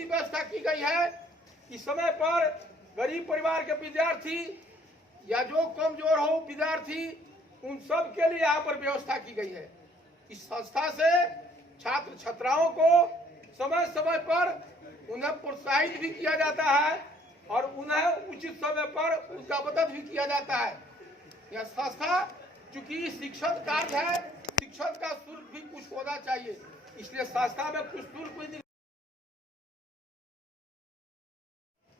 ऐसी व्यवस्था की गई है कि समय पर गरीब परिवार के विद्यार्थी या जो कमजोर हो विद्यार्थी उन सब के लिए यहाँ पर व्यवस्था की गई है। इस संस्था से छात्र छात्राओं को समय समय पर उन्हें प्रोत्साहित भी किया जाता है और उन्हें उचित समय पर उनका मदद भी किया जाता है। यह संस्था चूंकि शिक्षण कार्य है, शिक्षण का शुल्क भी कुछ होना चाहिए, इसलिए संस्था में कुछ शुल्क भी।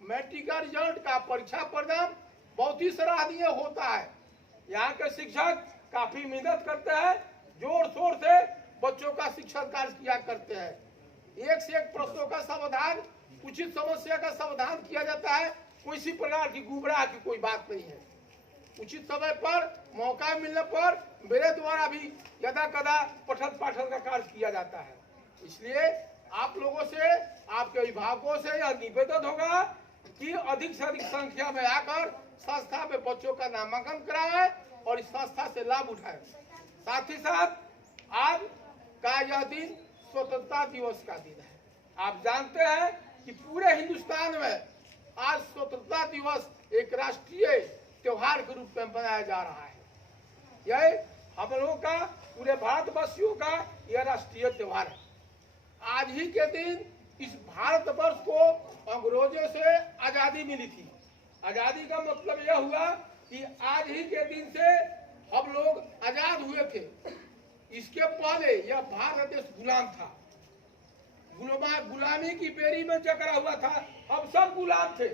मैट्रिक का रिजल्ट का परीक्षा परिणाम बहुत ही सराहनीय होता है। यहाँ के शिक्षक काफी मेहनत करते हैं, जोर शोर से बच्चों का शिक्षण कार्य किया करते हैं। एक से एक प्रश्नों का समाधान, उचित समस्या का समाधान किया जाता है। किसी प्रकार की गुमराह की कोई बात नहीं है। उचित समय पर मौका मिलने पर मेरे द्वारा भी यदा कदा पठन पाठन का कार्य किया जाता है। इसलिए आप लोगों से, आपके अभिभावकों से यह निवेदन होगा कि अधिक से अधिक संख्या में आकर संस्था में बच्चों का नामांकन कराएं और इस संस्था से लाभ उठाएं। साथ ही साथ आज का यह दिन स्वतंत्रता दिवस का दिन है। आप जानते हैं कि पूरे हिंदुस्तान में आज स्वतंत्रता दिवस एक राष्ट्रीय त्योहार के रूप में मनाया जा रहा है। यह हम लोगों का, पूरे भारतवासियों का यह राष्ट्रीय त्योहार है। आज ही के दिन इस भारतवर्ष को अंग्रेजों से आजादी मिली थी। आजादी का मतलब यह हुआ कि आज ही के दिन से हम लोग आजाद हुए थे। इसके पहले यह भारत देश गुलाम था, गुलामी की बेड़ी में जकड़ा हुआ था। हम सब गुलाम थे,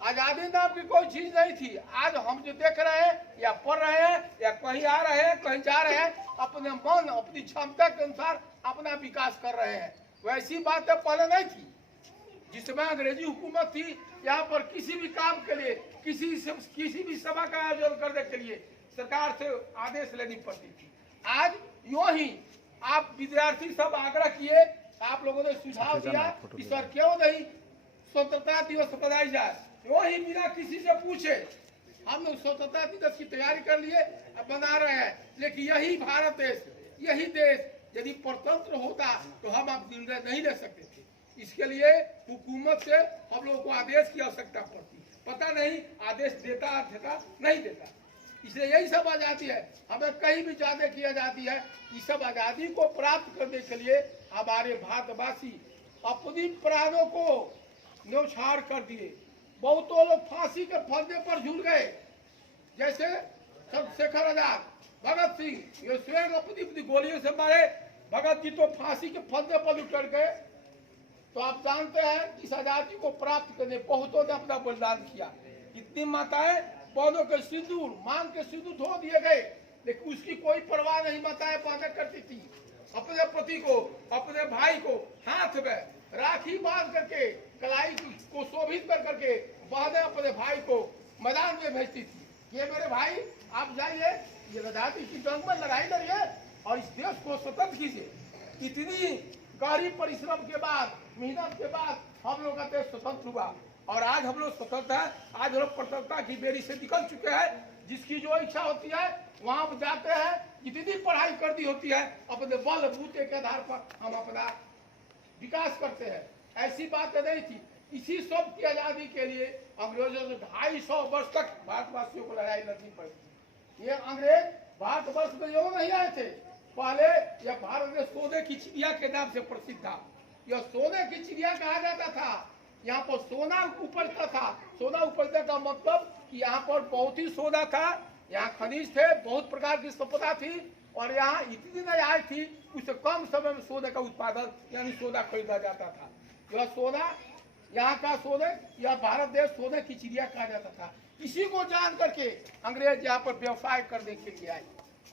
आजादी नाम की कोई चीज नहीं थी। आज हम जो देख रहे हैं या पढ़ रहे हैं या कहीं आ रहे हैं कहीं जा रहे हैं, अपने मन अपनी क्षमता के अनुसार अपना विकास कर रहे हैं। वैसी बातें पहले नहीं थी। जिसमें अंग्रेजी हुकूमत थी, यहाँ पर किसी भी काम के लिए, किसी भी सभा का आयोजन करने के लिए सरकार से आदेश लेनी पड़ती थी। आज यूं ही आप विद्यार्थी सब आग्रह किए, आप लोगों ने सुझाव दिया कि सर क्यों नहीं स्वतंत्रता दिवस मनाई जाए। यूं ही बिना किसी से पूछे हम लोग स्वतंत्रता दिवस की तैयारी कर लिए, अब बना रहे हैं। लेकिन यही भारत देश, यही देश यदि परतंत्र होता तो हम अब निर्णय नहीं ले सकते थे। इसके लिए हुकूमत से हम लोगों को आदेश की आवश्यकता पड़ती, पता नहीं आदेश देता नहीं देता। इसलिए यही सब आजादी है, हमें कहीं भी ज्यादा की आजादी है। इस सब आजादी को प्राप्त करने के लिए हमारे भारतवासी अपनी प्राणों को न्यौछावर कर दिए। बहुतों लोग फांसी के फंदे पर झूल गए, जैसे चंद्रशेखर आजाद, भगत सिंह, ये स्वयं अपनी गोलियों से मारे। भगत जी तो फांसी के फंदे पर उतर गए। तो आप जानते हैं इस आजादी को प्राप्त करने बहुतों ने अपना बलिदान किया। कितनी माताएं पौधों के सिंदूर, मांग के सिंदूर धो दिए गए, लेकिन उसकी कोई परवाह नहीं माताएं पौधे करती थी। अपने पति को, अपने भाई को हाथ में राखी बांध करके, कलाई को शोभित कर करके बहने अपने भाई को मैदान में भेजती थी। ये मेरे भाई आप जाइए, ये आजादी की जंग में लड़ाई लड़िए और इस देश को स्वतंत्र कीजिए। इतनी गहरी परिश्रम के बाद, मेहनत के बाद हम लोग का देश स्वतंत्र हुआ और आज हम लोग स्वतंत्र है। आज हम लोग स्वतंत्रता की बेड़ी से निकल चुके हैं। जिसकी जो इच्छा होती है वहां हम जाते हैं, जितनी पढ़ाई कर दी होती है अपने बल बूते के आधार पर हम अपना विकास करते हैं। ऐसी बात नहीं थी। इसी सब की आजादी के लिए अंग्रेजों से 250 वर्ष तक भारतवासियों को लड़ाई लड़नी पड़ी। ये अंग्रेज भारतवर्ष में यूं नहीं आए थे। पहले यह भारत में सोने की चिड़िया के नाम से प्रसिद्ध था। यह सोने की चिड़िया कहा जाता था। यहाँ पर सोना उपजता था। सोना उपजने का मतलब कि यहाँ पर बहुत ही सोना था, यहाँ खनिज थे, बहुत प्रकार की संपदा थी और यहाँ इतनी नहीं आई थी, उससे कम समय में सोने का उत्पादन यानी सोना खरीदा जाता था। यह सोना, यहाँ का सोने, यह भारत देश सोने की चिड़िया कहा जाता था। इसी को जान करके अंग्रेज यहाँ पर व्यवसाय करने के लिए आए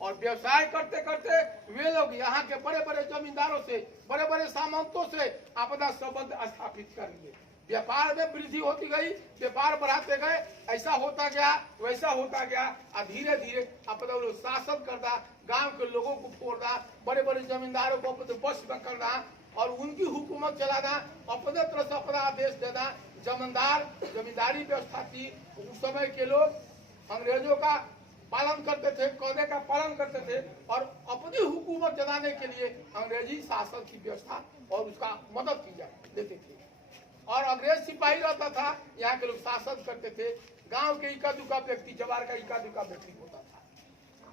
और व्यवसाय करते करते वे लोग यहाँ के बड़े बड़े जमींदारों से, बड़े बड़े सामंतों से अपना संबंध स्थापित कर लिए। व्यापार में वृद्धि होती गई, व्यापार बढ़ाते गए, ऐसा होता गया वैसा होता गया और धीरे धीरे अपना लोग शासन करना, गांव के लोगों को फोड़ना, बड़े बड़े जमींदारों को अपने बस में करना और उनकी हुकूमत चलाना, अपने तरह से अपना आदेश देना। जमींदारी व्यवस्था थी। उस समय के लोग अंग्रेजों का पालन करते थे, कहने का पालन करते थे और अपनी हुकूमत जलाने के लिए अंग्रेजी शासन की व्यवस्था और उसका मदद की देते थे। और अंग्रेज सिपाही रहता था, यहाँ के लोग शासन करते थे। गांव के इक्का दुक्का व्यक्ति, जवार का इक्का दुक्का व्यक्ति होता था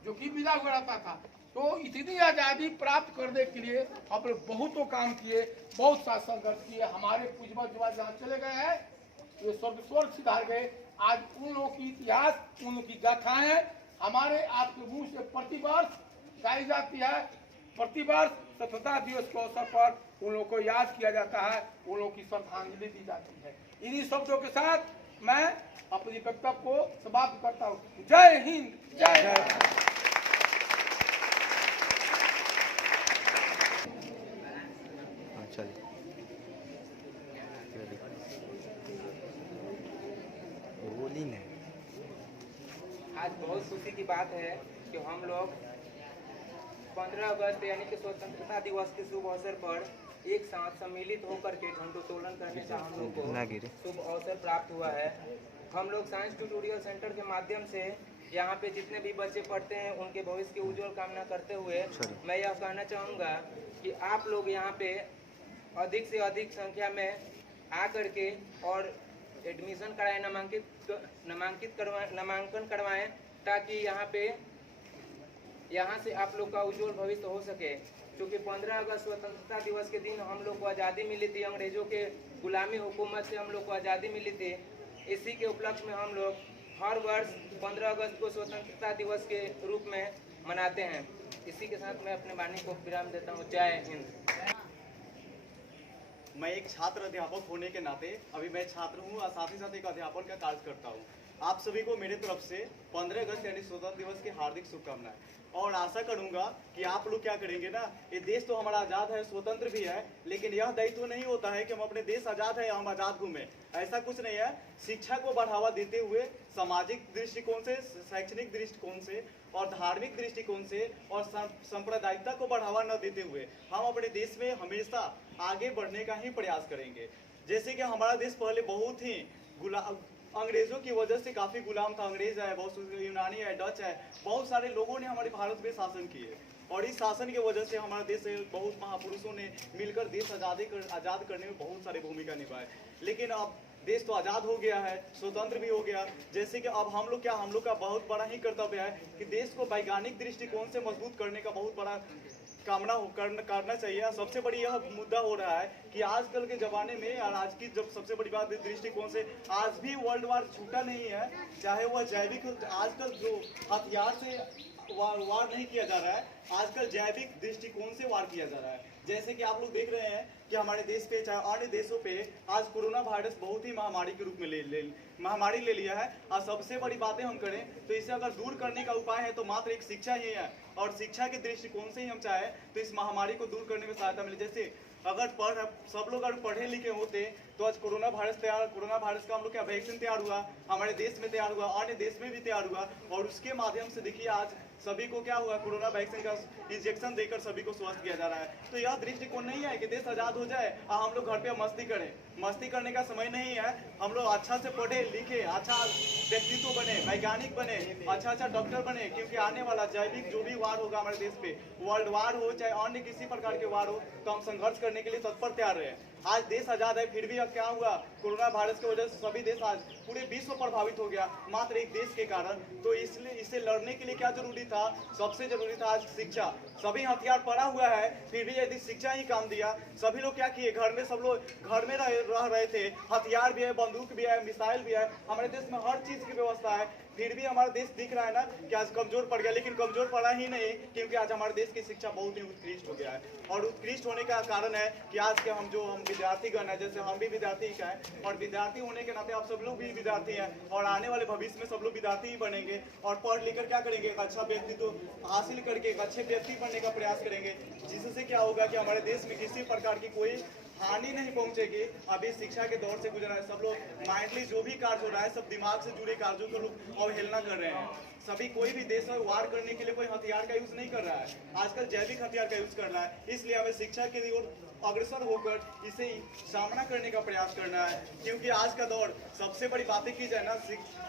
जो कि विदा हुआ रहता था। तो इतनी आज़ादी प्राप्त करने के लिए हमने बहुतों काम किए, बहुत सा संघर्ष किए। हमारे पूर्वज जहाँ चले गए हैं, ये स्वर्ग सिधार गए। आज उन लोगों की इतिहास, उन लोगों की गाथाएं हमारे आपके मुंह से प्रतिवर्ष गाई जाती है। प्रतिवर्ष स्वतंत्रता दिवस के अवसर पर उन लोगों को याद किया जाता है, उन लोगों की श्रद्धांजलि दी जाती है। इन्हीं शब्दों के साथ मैं अपनी वक्तव्य को समाप्त करता हूँ। जय हिंद, जय भारत। आज बहुत खुशी की बात है कि हम लोग 15 अगस्त यानी कि स्वतंत्रता दिवस के शुभ अवसर पर एक साथ सम्मिलित होकर के झंडोत्तोलन करने का हम लोग को शुभ अवसर प्राप्त हुआ है। हम लोग साइंस ट्यूटोरियल सेंटर के माध्यम से यहाँ पे जितने भी बच्चे पढ़ते हैं उनके भविष्य की उज्जवल कामना करते हुए मैं यह कहना चाहूँगा कि आप लोग यहाँ पे अधिक से अधिक संख्या में आ करके और एडमिशन कराएं, नामांकन करवाएं, ताकि यहाँ से आप लोग का उज्जवल भविष्य हो सके। क्योंकि 15 अगस्त स्वतंत्रता दिवस के दिन हम लोग को आज़ादी मिली थी, अंग्रेजों के गुलामी हुकूमत से हम लोग को आज़ादी मिली थी। इसी के उपलक्ष्य में हम लोग हर वर्ष 15 अगस्त को स्वतंत्रता दिवस के रूप में मनाते हैं। इसी के साथ मैं अपने वाणी को विराम देता हूँ। जय हिंद। मैं एक छात्र अध्यापक होने के नाते अभी मैं छात्र हूँ और साथ ही साथ एक अध्यापन का कार्य करता हूँ। आप सभी को मेरे तरफ से 15 अगस्त यानी स्वतंत्रता दिवस की हार्दिक शुभकामनाएं। और आशा करूंगा कि आप लोग क्या करेंगे ना, ये देश तो हमारा आज़ाद है, स्वतंत्र भी है, लेकिन यह दायित्व नहीं होता है कि हम अपने देश आज़ाद है हम आज़ाद घूमें। ऐसा कुछ नहीं है। शिक्षा को बढ़ावा देते हुए सामाजिक दृष्टिकोण से, शैक्षणिक दृष्टिकोण से और धार्मिक दृष्टिकोण से और सांप्रदायिकता को बढ़ावा न देते हुए हम अपने देश में हमेशा आगे बढ़ने का ही प्रयास करेंगे। जैसे कि हमारा देश पहले बहुत ही अंग्रेजों की वजह से काफ़ी गुलाम था। अंग्रेज है, बहुत यूनानी है, डच है, बहुत सारे लोगों ने हमारे भारत में शासन किए और इस शासन की वजह से हमारा देश बहुत महापुरुषों ने मिलकर देश आज़ाद करने में बहुत सारी भूमिका निभाए। लेकिन अब देश तो आज़ाद हो गया है, स्वतंत्र भी हो गया। जैसे कि अब हम लोग का बहुत बड़ा ही कर्तव्य है कि देश को वैज्ञानिक दृष्टिकोण से मजबूत करने का बहुत बड़ा करना चाहिए। सबसे बड़ी यह मुद्दा हो रहा है कि आजकल के ज़माने में और आज की जब सबसे बड़ी बात दृष्टिकोण से आज भी वर्ल्ड वार छूटा नहीं है। चाहे वह जैविक, आजकल जो हथियार से वार नहीं किया जा रहा है, आजकल जैविक दृष्टिकोण से वार किया जा रहा है। जैसे कि आप लोग देख रहे हैं कि हमारे देश पे चाहे अन्य देशों पे आज कोरोना वायरस बहुत ही महामारी के रूप में महामारी ले लिया है। और सबसे बड़ी बातें हम करें तो इसे अगर दूर करने का उपाय है तो मात्र एक शिक्षा ही है और शिक्षा के दृष्टिकोण से ही हम चाहे तो इस महामारी को दूर करने में सहायता मिले। जैसे अगर सब लोग अगर पढ़े लिखे होते तो आज कोरोना वायरस का हम लोग क्या वैक्सीन तैयार हुआ, हमारे देश में तैयार हुआ, अन्य देश में भी तैयार हुआ और उसके माध्यम से देखिए आज सभी को क्या हुआ, कोरोना वैक्सीन का इंजेक्शन देकर सभी को स्वस्थ किया जा रहा है। तो यह दृष्टिकोण नहीं है कि देश आज़ाद हो जाए और हम लोग घर पे मस्ती करें। मस्ती करने का समय नहीं है। हम लोग अच्छा से पढ़े लिखे, अच्छा व्यक्तित्व बने, वैज्ञानिक बने, अच्छा डॉक्टर बने, क्योंकि आने वाला जैविक जो भी वार होगा हमारे देश पे, वर्ल्ड वार हो चाहे अन्य किसी प्रकार के वार हो, तो हम संघर्ष करने के लिए तत्पर तैयार रहे। आज देश आज़ाद है फिर भी अब क्या हुआ, कोरोना वायरस की वजह से सभी देश आज पूरे विश्व प्रभावित हो गया मात्र एक देश के कारण। तो इसलिए इसे लड़ने के लिए क्या जरूरी था, सबसे जरूरी था आज शिक्षा। सभी हथियार पड़ा हुआ है फिर भी यदि शिक्षा ही काम दिया। सभी लोग क्या किए, घर में सब लोग घर में रह रहे थे, हथियार भी है, बंदूक भी है, मिसाइल भी है, हमारे देश में हर चीज की व्यवस्था है, फिर भी हमारा देश दिख रहा है ना कि आज कमजोर पड़ गया। लेकिन कमजोर पड़ा ही नहीं, क्योंकि आज हमारे देश की शिक्षा बहुत ही उत्कृष्ट हो गया है। और उत्कृष्ट होने का कारण है कि आज के हम विद्यार्थीगण है, जैसे हम भी विद्यार्थी का है और विद्यार्थी होने के नाते आप सब लोग भी विद्यार्थी हैं और आने वाले भविष्य में सब लोग विद्यार्थी ही बनेंगे और पढ़ लिख कर क्या करेंगे, एक अच्छा व्यक्तित्व हासिल करके एक अच्छे व्यक्ति बनने का प्रयास करेंगे, जिससे क्या होगा कि हमारे देश में किसी प्रकार की कोई हानि नहीं पहुंचेगी। अभी शिक्षा के दौर से गुजरा है, सब लोग माइंडली जो भी कार्य हो रहा है सब दिमाग से जुड़े कार्यों को लोग अवहेलना कर रहे हैं। सभी कोई भी देश में वार करने के लिए कोई हथियार का यूज नहीं कर रहा है, आजकल जैविक हथियार का यूज कर रहा है। इसलिए हमें शिक्षा की ओर अग्रसर होकर इसे सामना करने का प्रयास करना है, क्योंकि आज का दौर सबसे बड़ी बातें की जाए ना,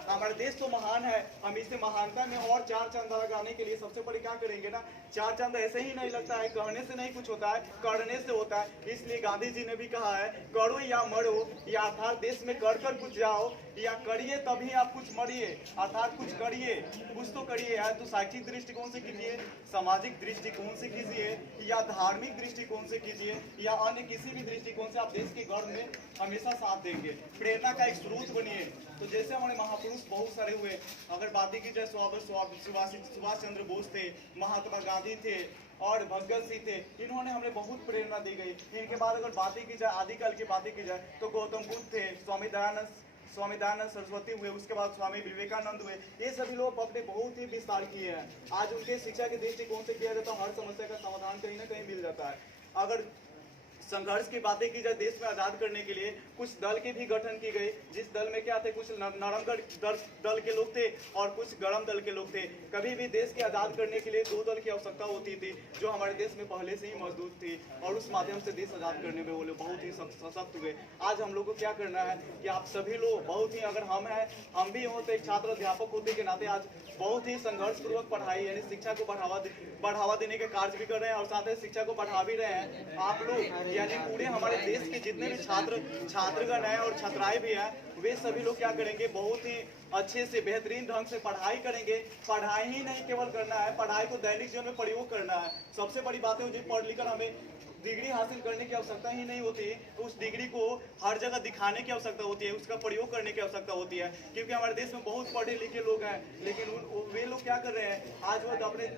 हमारा देश तो महान है, हम इसे महानता में और चार चांद लगाने के लिए सबसे बड़ी क्या करेंगे ना, चार चांद ऐसे ही नहीं लगता है, कहने से नहीं कुछ होता है, करने से होता है। इसलिए गांधी जी ने भी कहा है, करो या मरो, या अर्थात देश में कर कर कुछ जाओ, या करिए तभी आप कुछ मरिए, अर्थात कुछ करिए, कुछ तो करिए। या तो शैक्षिक दृष्टिकोण से कीजिए, सामाजिक दृष्टिकोण से कीजिए, या धार्मिक दृष्टिकोण से कीजिए, या अन्य किसी भी दृष्टिकोण से आप देश के गौरव में हमेशा साथ देंगे, प्रेरणा का एक स्रोत बनिए। तो जैसे हमारे महापुरुष बहुत सारे हुए, अगर बातें की जाए सुभाष चंद्र बोस थे, महात्मा गांधी थे और भगत सिंह थे, इन्होंने हमें बहुत प्रेरणा दी गई। इनके बाद अगर बातें की जाए, आदिकाल की बातें की जाए, तो गौतम बुद्ध थे, स्वामी दयानंद सरस्वती हुए, उसके बाद स्वामी विवेकानंद हुए, ये सभी लोग अपने बहुत ही विस्तार किए हैं। आज उनके शिक्षा के दृष्टिकोण से किया जाता है, हर समस्या का समाधान कहीं ना कहीं मिल जाता है। अगर संघर्ष की बातें की जाए, देश में आजाद करने के लिए कुछ दल की भी गठन की गई, जिस दल में क्या थे, कुछ नरम दल के लोग थे और कुछ गरम दल के लोग थे। कभी भी देश के आजाद करने के लिए दो दल की आवश्यकता होती थी, जो हमारे देश में पहले से ही मौजूद थी, और उस माध्यम से देश आजाद करने में वो लोग बहुत ही सशक्त हुए। आज हम लोग को क्या करना है कि आप सभी लोग बहुत ही, अगर हम भी हों तो एक छात्र अध्यापक होने के नाते आज बहुत ही संघर्ष पूर्वक पढ़ाई यानी शिक्षा को बढ़ावा देने के कार्य भी कर रहे हैं, और साथ ही शिक्षा को बढ़ा भी रहे हैं। आप लोग यानी पूरे हमारे देश के जितने भी छात्रगण हैं और छात्राएं भी हैं, वे सभी लोग क्या करेंगे, बहुत ही अच्छे से बेहतरीन ढंग से पढ़ाई करेंगे। पढ़ाई ही नहीं केवल करना है, पढ़ाई को दैनिक जीवन में प्रयोग करना है। सबसे बड़ी बात है, जो पढ़ लिखकर हमें डिग्री हासिल करने की आवश्यकता ही नहीं होती, तो उस डिग्री को हर जगह दिखाने की आवश्यकता होती है, उसका प्रयोग करने की आवश्यकता होती है। क्योंकि हमारे देश में बहुत पढ़े लिखे लोग हैं, लेकिन वे लोग क्या कर रहे हैं, आज वो अपने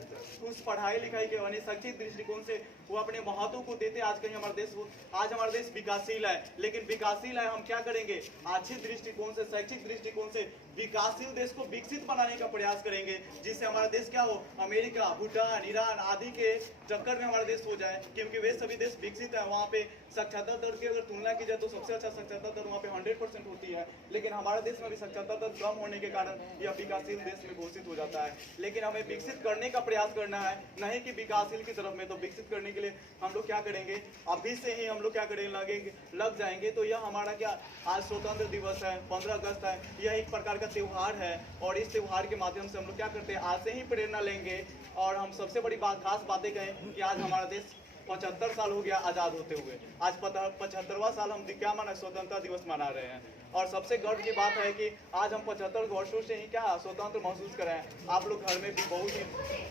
उस पढ़ाई लिखाई के यानी शैक्षिक दृष्टिकोण से वो अपने महत्व को देते। आज कहीं आज हमारा देश विकासशील है, लेकिन विकासशील है, हम क्या करेंगे, अच्छे दृष्टिकोण से, शैक्षिक दृष्टिकोण से विकासशील देश को विकसित बनाने का प्रयास करेंगे, जिससे हमारा देश क्या हो, अमेरिका, भूटान, ईरान आदि के टक्कर में हमारा देश हो जाए। क्योंकि वे सभी देश विकसित है, वहाँ पे साक्षरता दर की अगर तुलना की जाए तो सबसे अच्छा साक्षरता दर वहाँ पे 100% होती है, लेकिन हमारे देश में भी साक्षरता दर कम होने के कारण यह विकासशील देश में घोषित हो जाता है। लेकिन हमें विकसित करने का प्रयास करना है, नहीं कि विकासशील की तरफ में। तो विकसित करने के लिए हम लोग क्या करेंगे, अभी से ही हम लोग क्या करेंगे, लग जाएंगे। तो यह हमारा क्या, आज स्वतंत्र दिवस है, 15 अगस्त है, यह एक प्रकार का त्योहार है, और इस त्योहार के माध्यम से हम लोग क्या करते हैं, आज से ही प्रेरणा लेंगे। और हम सबसे बड़ी खास बातें कहें कि आज हमारा देश 75 साल हो गया आजाद होते हुए, आज 75वां साल हम क्या माना, स्वतंत्रता दिवस मना रहे हैं। और सबसे गर्व की बात है कि आज हम 75 वर्षों से ही क्या स्वतंत्र महसूस कर रहे हैं। आप लोग घर में भी बहुत ही,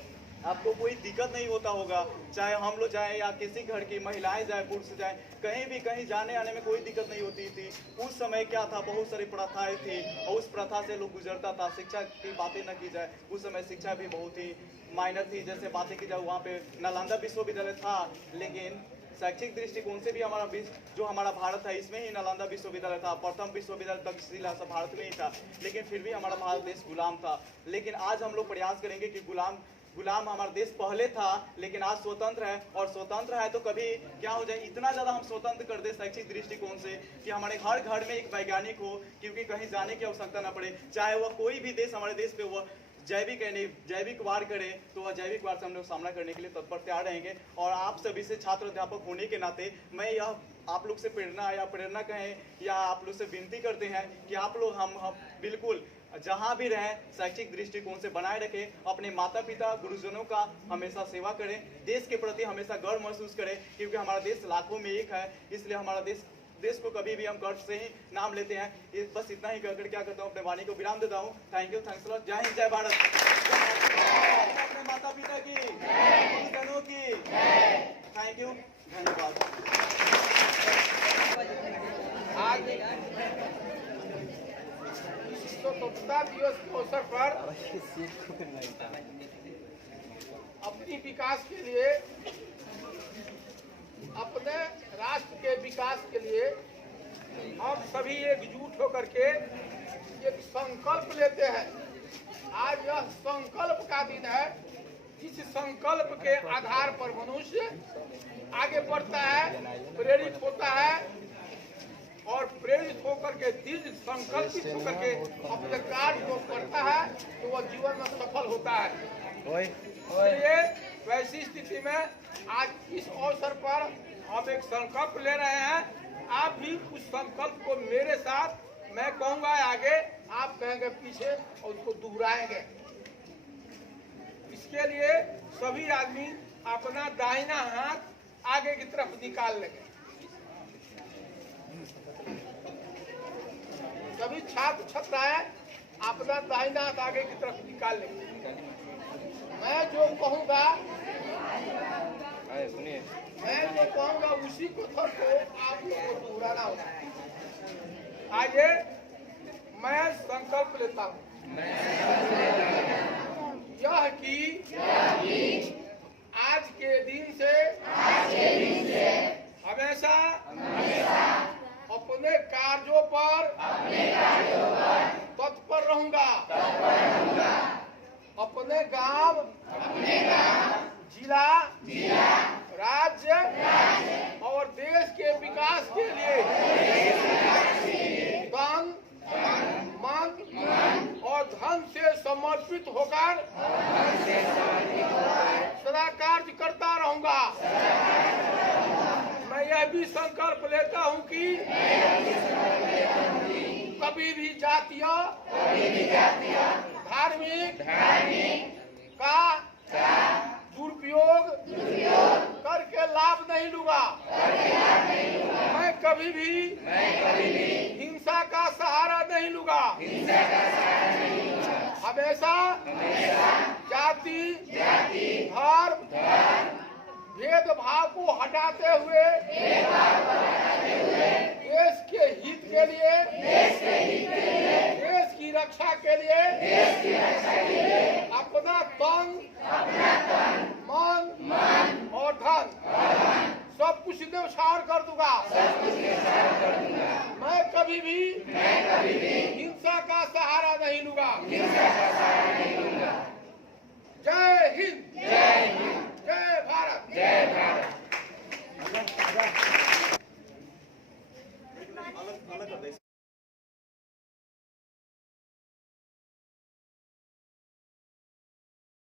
आपको कोई दिक्कत नहीं होता होगा, चाहे हम लोग जाए या किसी घर की महिलाएं जाए, पुरुष जाए, कहीं जाने आने में कोई दिक्कत नहीं होती थी। उस समय क्या था, बहुत सारी प्रथाएं थी, और उस प्रथा से लोग गुजरता था। शिक्षा की बातें न की जाए, उस समय शिक्षा भी बहुत ही माइनर थी। जैसे बातें की जाए, वहाँ पे नालंदा विश्वविद्यालय था, लेकिन शैक्षिक दृष्टिकोण से भी जो हमारा भारत है, इसमें ही नालंदा विश्वविद्यालय था, प्रथम विश्वविद्यालय तक्षशिला सब भारत में ही था, लेकिन फिर भी हमारा भारत देश गुलाम था। लेकिन आज हम लोग प्रयास करेंगे कि गुलाम हमारा देश पहले था, लेकिन आज स्वतंत्र है। और स्वतंत्र है तो कभी क्या हो जाए, इतना ज़्यादा हम स्वतंत्र कर दे शैक्षिक दृष्टिकोण से कि हमारे हर घर में एक वैज्ञानिक हो, क्योंकि कहीं जाने की आवश्यकता ना पड़े। चाहे वह कोई भी देश हमारे देश पे वह जैविक वार करे, तो वह जैविक वार से हम लोग सामना करने के लिए तत्पर तैयार रहेंगे। और आप सभी से छात्र अध्यापक होने के नाते मैं यह आप लोग से प्रेरणा कहें या आप लोग से विनती करते हैं कि आप लोग हम बिल्कुल जहाँ भी रहें शैक्षिक दृष्टिकोण से बनाए रखें, अपने माता पिता गुरुजनों का हमेशा सेवा करें, देश के प्रति हमेशा गर्व महसूस करें, क्योंकि हमारा देश लाखों में एक है। इसलिए हमारा देश को कभी भी हम गर्व से ही नाम लेते हैं। बस इतना ही कहकर क्या करता हूँ, अपने वाणी को विराम देता हूँ। Thank you, thanks lot. जय हिंद, जय भारत। अपने माता पिता की, गुरुजनों की, थैंक यू, धन्यवाद। आज स्वतंत्रता दिवस के अवसर पर अपनी विकास के लिए, अपने राष्ट्र के विकास के लिए हम सभी एकजुट होकर के एक संकल्प लेते हैं। आज यह संकल्प का दिन है, जिस संकल्प के आधार पर मनुष्य आगे बढ़ता है, प्रेरित होता है, और प्रेरित होकर के दृढ़ संकल्पित होकर के अपने कार्य को करता है तो वह जीवन में सफल होता है। इसलिए वैसी स्थिति में आज इस अवसर पर हम एक संकल्प ले रहे हैं। आप भी उस संकल्प को मेरे साथ, मैं कहूँगा आगे, आप कहेंगे पीछे और उसको दोहराएंगे। इसके लिए सभी आदमी अपना दाहिना हाथ आगे की तरफ निकाल लेंगे। सभी छात्र छात्राएं अपना दाहिना हाथ आगे की तरफ निकाल लेंगे। मैं जो कहूँगा, सुनिए, मैं जो कहूँगा उसी को थोड़ा को आप लोगों को दोहराना होगा। आइए मैं संकल्प लेता हूँ यह कि आज के दिन से हमेशा अपने कार्यों पर तत्पर रहूंगा। अपने गांव, जिला, राज्य और देश के विकास के लिए तन, मन और धन से समर्पित होकर सदा कार्य करता रहूंगा। मैं यह भी संकल्प लेता हूं कि कभी भी जातीय, धार्मिक का दुरुपयोग करके लाभ नहीं लूंगा। मैं कभी भी हिंसा का सहारा नहीं लूंगा। हमेशा जाति, धर्म, भेदभाव को हटाते हुए देश के हित के लिए, देश की रक्षा के लिए अपना तन, मन और धन सब कुछ न्यौछावर कर दूंगा। मैं कभी भी हिंसा का सहारा नहीं लूंगा। जय हिंद, जय भारत। अलग अलग